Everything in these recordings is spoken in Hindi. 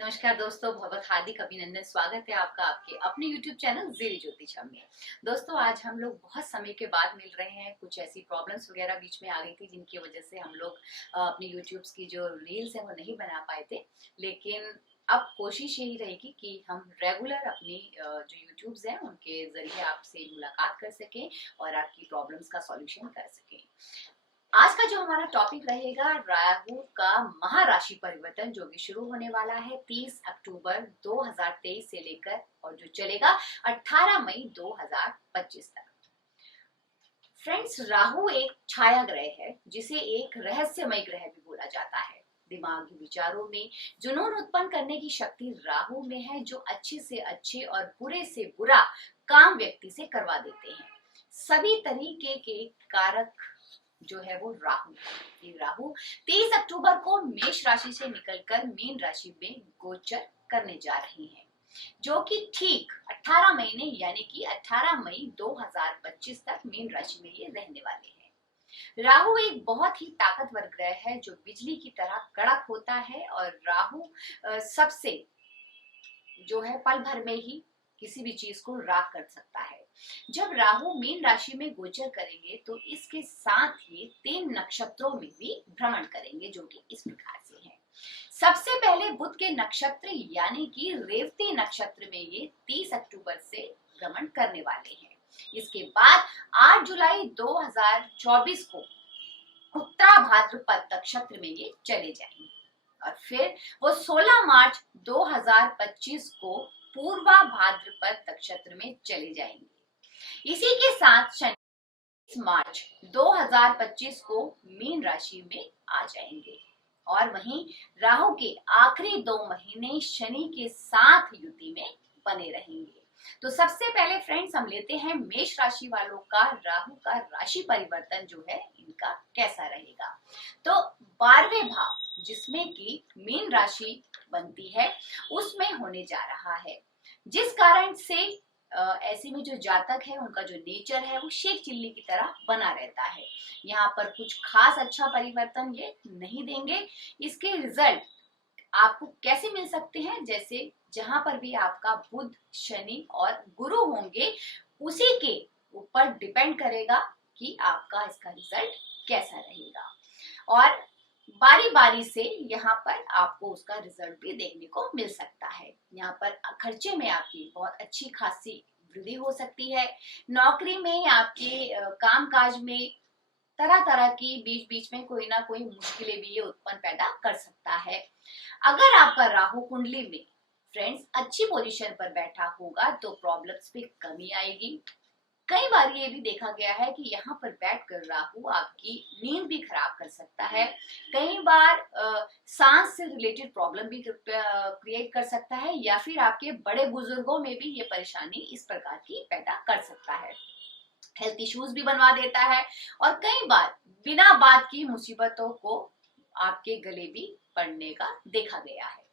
नमस्कार दोस्तों, बहुत हार्दिक अभिनंदन। स्वागत है आपका आपके अपने YouTube चैनल ज़ेरी ज्योतिषम में। दोस्तों, आज हम लोग बहुत समय के बाद मिल रहे हैं। कुछ ऐसी प्रॉब्लम्स वगैरह बीच में आ गई थी जिनकी वजह से हम लोग अपने यूट्यूब्स की जो रील्स हैं वो नहीं बना पाए थे। लेकिन अब कोशिश यही रहेगी कि हम रेगुलर अपनी जो यूट्यूब्स हैं उनके ज़रिए आपसे मुलाकात कर सकें और आपकी प्रॉब्लम्स का सॉल्यूशन कर सकें। आज का जो हमारा टॉपिक रहेगा, राहु का महाराशि परिवर्तन जो कि शुरू होने वाला है 30 अक्टूबर 2023 से लेकर और जो चलेगा 18 मई 2025 तक। फ्रेंड्स, राहु एक छाया ग्रह है जिसे एक रहस्यमय ग्रह भी बोला जाता है। दिमागी विचारों में जुनून उत्पन्न करने की शक्ति राहु में है, जो अच्छे से अच्छे और बुरे से बुरा काम व्यक्ति से करवा देते हैं। सभी तरीके के कारक जो है वो राहु है। ये राहु 30 अक्टूबर को मेष राशि से निकलकर मीन राशि में गोचर करने जा रही हैं, जो कि ठीक 18 महीने यानी कि 18 मई 2025 तक मीन राशि में ये रहने वाले हैं। राहु एक बहुत ही ताकतवर ग्रह है जो बिजली की तरह कड़क होता है और राहु सबसे जो है पल भर में ही किसी भी चीज को राख कर सकता है। जब राहु मीन राशि में गोचर करेंगे तो इसके साथ ही 3 नक्षत्रों में भी भ्रमण करेंगे, जो कि इस प्रकार से हैं। सबसे पहले बुध के नक्षत्र यानी कि रेवती नक्षत्र में ये 30 अक्टूबर से भ्रमण करने वाले हैं। इसके बाद 8 जुलाई 2024 को उत्तरा भाद्रपद नक्षत्र में ये चले जाएंगे और फिर वो 16 मार्च 2025 को पूर्वा भाद्रपद नक्षत्र में चले जाएंगे। इसी के साथ शनि मार्च 2025 को मीन राशि में आ जाएंगे और वहीं राहु के आखिरी 2 महीने शनि के साथ युति में बने रहेंगे। तो सबसे पहले फ्रेंड्स हम लेते हैं मेष राशि वालों का राहु का राशि परिवर्तन जो है इनका कैसा रहेगा। तो 12वें भाव जिसमें कि मीन राशि बनती है उसमें होने जा रहा है, जिस कारण से ऐसे में जो जातक है उनका जो नेचर है वो शेख चिल्ली की तरह बना रहता है। यहाँ पर कुछ खास अच्छा परिवर्तन ये नहीं देंगे। इसके रिजल्ट आपको कैसे मिल सकते हैं, जैसे जहां पर भी आपका बुध शनि और गुरु होंगे उसी के ऊपर डिपेंड करेगा कि आपका इसका रिजल्ट कैसा रहेगा और बारी बारी से यहाँ पर आपको उसका रिजल्ट भी देखने को मिल सकता है। यहाँ पर खर्चे में आपकी बहुत अच्छी खासी वृद्धि हो सकती है। नौकरी में आपके काम काज में तरह तरह की बीच बीच में कोई ना कोई मुश्किलें भी ये उत्पन्न पैदा कर सकता है। अगर आपका राहु कुंडली में फ्रेंड्स अच्छी पोजीशन पर बैठा होगा तो प्रॉब्लम्स पे कमी आएगी। कई बार ये भी देखा गया है कि यहाँ पर बैठकर राहु आपकी नींद भी खराब कर सकता है। कई बार सांस से रिलेटेड प्रॉब्लम भी क्रिएट कर सकता है या फिर आपके बड़े बुजुर्गों में भी ये परेशानी इस प्रकार की पैदा कर सकता है। हेल्थ इश्यूज भी बनवा देता है और कई बार बिना बात की मुसीबतों को आपके गले भी पड़ने का देखा गया है।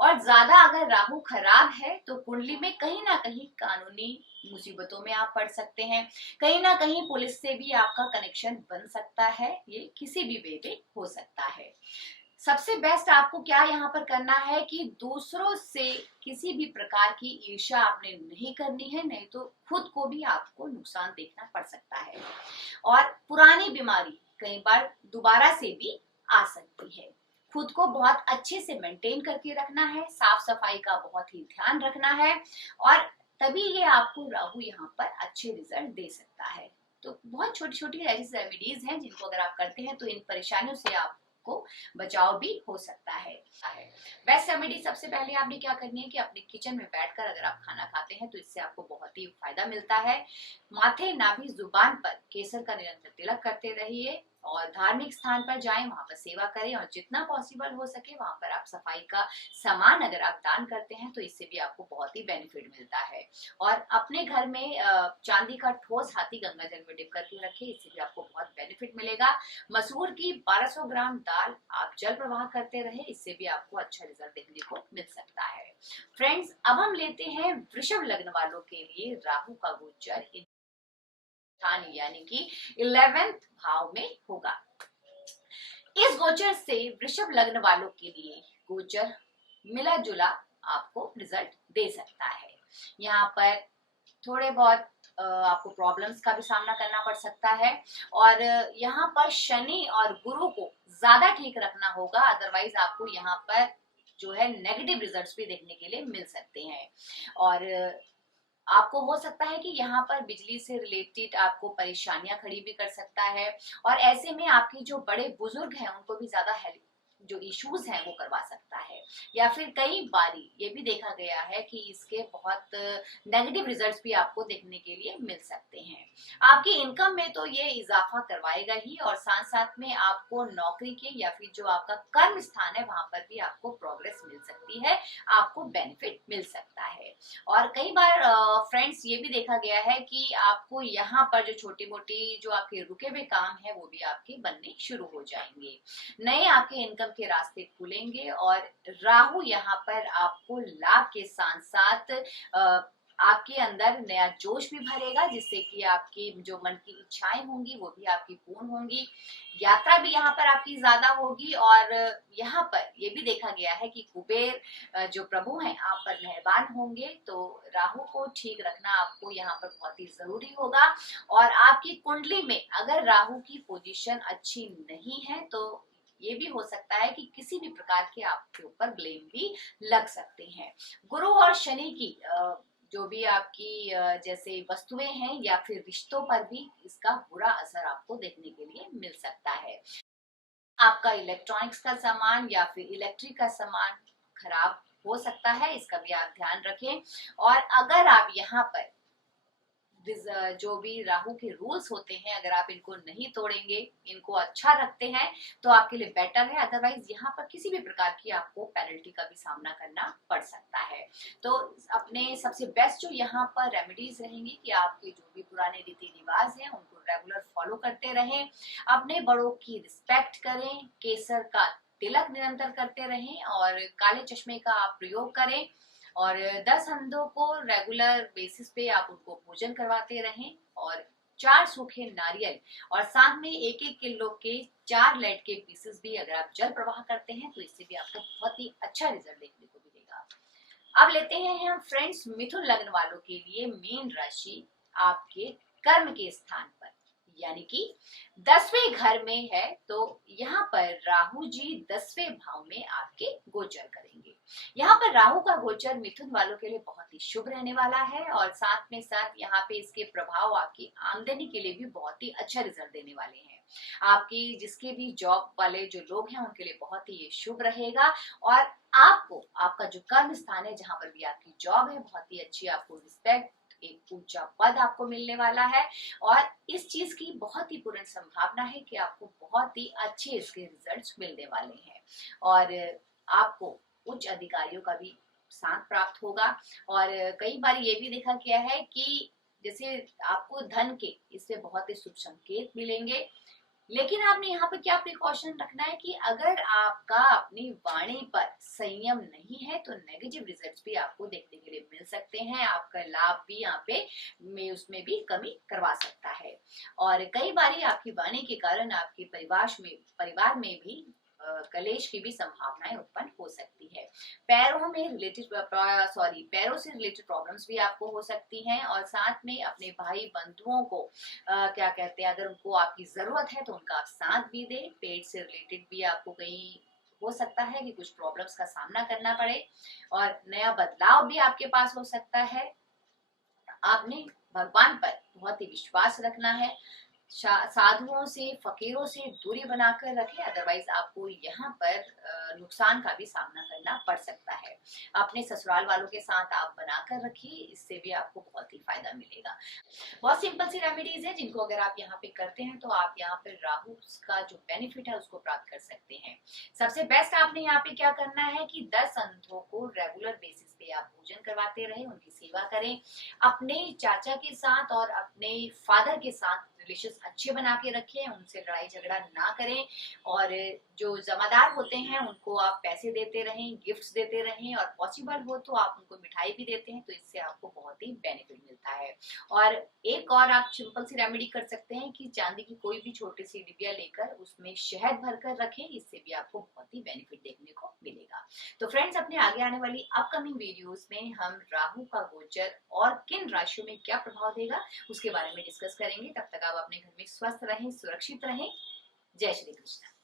और ज्यादा अगर राहु खराब है तो कुंडली में कहीं ना कहीं कानूनी मुसीबतों में आप पड़ सकते हैं। कहीं ना कहीं पुलिस से भी आपका कनेक्शन बन सकता है। ये किसी भी वे में हो सकता है। सबसे बेस्ट आपको क्या यहाँ पर करना है कि दूसरों से किसी भी प्रकार की ईर्ष्या आपने नहीं करनी है, नहीं तो खुद को भी आपको नुकसान देखना पड़ सकता है। और पुरानी बीमारी कई बार दोबारा से भी आ सकती है। खुद को बहुत अच्छे से मेंटेन करके रखना है, साफ सफाई का बहुत ही ध्यान रखना है और तभी ये आपको राहु यहाँ पर अच्छे रिजल्ट दे सकता है। तो बहुत छोटी छोटी ऐसी रेमेडीज हैं जिनको अगर आप करते हैं तो इन परेशानियों से आप को बचाव भी हो सकता है। बेस्ट रेमेडी सबसे पहले आपने क्या करनी है कि अपने किचन में बैठकर अगर आप खाना खाते हैं तो इससे आपको बहुत ही फायदा मिलता है। माथे, नाभि, जुबान पर केसर का निरंतर तिलक करते रहिए और धार्मिक स्थान पर जाएं, वहां पर सेवा करें और जितना पॉसिबल हो सके वहां पर आप सफाई का सामान अगर आप दान करते हैं तो इससे भी आपको बहुत ही बेनिफिट मिलता है। और अपने घर में चांदी का ठोस हाथी गंगा जल में डिप करके रखें, इससे भी आपको बहुत बेनिफिट मिलेगा। मसूर की 1200 ग्राम दाल आप जल प्रवाह करते रहे, इससे भी आपको अच्छा रिजल्ट देखने को मिल सकता है। फ्रेंड्स, अब हम लेते हैं वृषभ लग्न वालों के लिए राहु का गोचर यानी कि 11th भाव में होगा। इस गोचर से वृषभ लग्न वालों के लिए गोचर मिला जुला आपको रिजल्ट दे सकता है। यहाँ पर थोड़े बहुत आपको प्रॉब्लम्स का भी सामना करना पड़ सकता है, और यहाँ पर शनि और गुरु को ज्यादा ठीक रखना होगा, अदरवाइज आपको यहाँ पर जो है नेगेटिव रिजल्ट्स भी देखने के लिए मिल सकते हैं। और आपको हो सकता है कि यहाँ पर बिजली से रिलेटेड आपको परेशानियां खड़ी भी कर सकता है, और ऐसे में आपके जो बड़े बुजुर्ग हैं उनको भी ज्यादा हेल्प जो इश्यूज हैं वो करवा सकता है। या फिर कई बारी ये भी देखा गया है कि इसके बहुत नेगेटिव रिजल्ट्स भी आपको देखने के लिए मिल सकते हैं। आपकी इनकम में तो ये इजाफा करवाएगा ही, और साथ साथ में आपको नौकरी के या फिर जो आपका कर्म स्थान है वहां पर भी आपको प्रोग्रेस मिल सकती है, आपको बेनिफिट मिल सकता है। और कई बार फ्रेंड्स ये भी देखा गया है कि आपको यहाँ पर जो छोटी मोटी जो आपके रुके हुए काम है वो भी आपके बनने शुरू हो जाएंगे, नए आपके इनकम के रास्ते खुलेंगे, और राहु यहाँ पर आपको लाभ के साथ साथ आपके अंदर नया जोश भी भरेगा, जिससे कि आपकी जो मन की इच्छाएं होंगी वो भी आपकी पूर्ण होंगी। यात्रा भी यहाँ पर आपकी ज्यादा होगी, और यहाँ पर ये भी देखा गया है कि कुबेर जो प्रभु हैं आप पर मेहरबान होंगे, तो राहु को ठीक रखना आपको यहाँ पर बहुत ही जरूरी होगा। और आपकी कुंडली में अगर राहु की पोजीशन अच्छी नहीं है तो ये भी हो सकता है कि किसी भी प्रकार के आपके ऊपर ब्लेम भी लग सकते हैं। गुरु और शनि की जो भी आपकी जैसे वस्तुएं हैं या फिर रिश्तों पर भी इसका बुरा असर आपको देखने के लिए मिल सकता है। आपका इलेक्ट्रॉनिक्स का सामान या फिर इलेक्ट्रिक का सामान खराब हो सकता है, इसका भी आप ध्यान रखें। और अगर आप यहाँ पर जो भी राहु के रूल्स होते हैं अगर आप इनको नहीं तोड़ेंगे, इनको अच्छा रखते हैं तो आपके लिए बेटर है, अदरवाइज यहाँ पर किसी भी प्रकार की आपको पेनल्टी का भी सामना करना पड़ सकता है। तो अपने सबसे बेस्ट जो यहाँ पर रेमेडीज रहेंगी कि आपके जो भी पुराने रीति रिवाज हैं उनको रेगुलर फॉलो करते रहें, अपने बड़ों की रिस्पेक्ट करें, केसर का तिलक निरंतर करते रहें, और काले चश्मे का आप प्रयोग करें, और 10 अंधों को रेगुलर बेसिस पे आप उनको भोजन करवाते रहें, और 4 सूखे नारियल और साथ में 1-1 किलो के 4 लेड के पीसेस भी अगर आप जल प्रवाह करते हैं तो इससे भी आपको बहुत ही अच्छा रिजल्ट देखने को मिलेगा। अब लेते हैं हम फ्रेंड्स मिथुन लग्न वालों के लिए मीन राशि आपके कर्म के स्थान पर, यानी कि 10वें घर में है, तो यहाँ पर राहु जी 10वें भाव में आपके गोचर करेंगे। यहाँ पर राहु का गोचर मिथुन वालों के लिए बहुत ही शुभ रहने वाला है, और साथ में साथ यहाँ पे इसके प्रभाव आपकी आमदनी के लिए भी बहुत ही अच्छा रिजल्ट देने वाले हैं। आपकी जिसके भी जॉब वाले जो लोग हैं उनके लिए बहुत ही ये शुभ रहेगा, और आपको आपका जो कर्म स्थान है जहां पर भी आपकी जॉब है बहुत ही अच्छी आपको रिस्पेक्ट, एक ऊंचा पद आपको मिलने वाला है, और इस चीज की बहुत ही पूर्ण संभावना है कि आपको बहुत ही अच्छे इसके रिजल्ट्स मिलने वाले हैं, और आपको उच्च अधिकारियों का भी साथ प्राप्त होगा। और कई बार ये भी देखा गया है कि जैसे आपको धन के इससे बहुत ही शुभ संकेत मिलेंगे, लेकिन आपने यहाँ पे क्या प्रिकॉशन रखना है कि अगर आपका अपनी वाणी पर संयम नहीं है तो नेगेटिव रिजल्ट्स भी आपको देखने के लिए मिल सकते हैं, आपका लाभ भी यहाँ पे उसमें भी कमी करवा सकता है। और कई बार आपकी वाणी के कारण आपके परिवार में भी कलेश की भी संभावनाएं उत्पन्न हो सकती है। पैरों से रिलेटेड प्रॉब्लम्स भी आपको हो सकती हैं, और साथ में अपने भाई बंधुओं को क्या कहते हैं अगर उनको आपकी जरूरत है तो उनका आप साथ भी दें। पेट से रिलेटेड भी आपको कहीं हो सकता है कि कुछ प्रॉब्लम्स का सामना करना पड़े, और नया बदलाव भी आपके पास हो सकता है। आपने भगवान पर बहुत ही विश्वास रखना है, साधुओं से फकीरों से दूरी बनाकर रखें, अदरवाइज आपको यहाँ पर नुकसान का भी सामना करना पड़ सकता है। अपने ससुराल वालों के साथ आप बनाकर रखिए, इससे भी आपको बहुत ही फायदा मिलेगा। बहुत सिंपल सी रेमेडीज है जिनको अगर आप यहाँ पे करते हैं तो आप यहाँ पे राहु का जो बेनिफिट है उसको प्राप्त कर सकते हैं। सबसे बेस्ट आपने यहाँ पे क्या करना है कि 10 अंधों को रेगुलर बेसिस पे आप भोजन करवाते रहें, उनकी सेवा करें, अपने चाचा के साथ और अपने फादर के साथ रिलेशंस अच्छे बना के रखें, उनसे लड़ाई झगड़ा ना करें, और जो जमादार होते हैं उनको आप पैसे देते रहें, गिफ्ट्स देते रहें, और पॉसिबल हो तो आप उनको मिठाई भी देते हैं, तो इससे आपको बहुत ही बेनिफिट मिलता है। और एक और आप सिंपल सी रेमेडी कर सकते हैं कि चांदी की कोई भी छोटी सी डिबिया लेकर उसमें शहद भरकर रखें, इससे भी आपको बहुत ही बेनिफिट देखने को मिलेगा। तो फ्रेंड्स, अपने आगे आने वाली अपकमिंग वीडियोस में हम राहु का गोचर और किन राशियों में क्या प्रभाव देगा उसके बारे में डिस्कस करेंगे। तब तक आप अपने घर में स्वस्थ रहें, सुरक्षित रहें। जय श्री कृष्ण।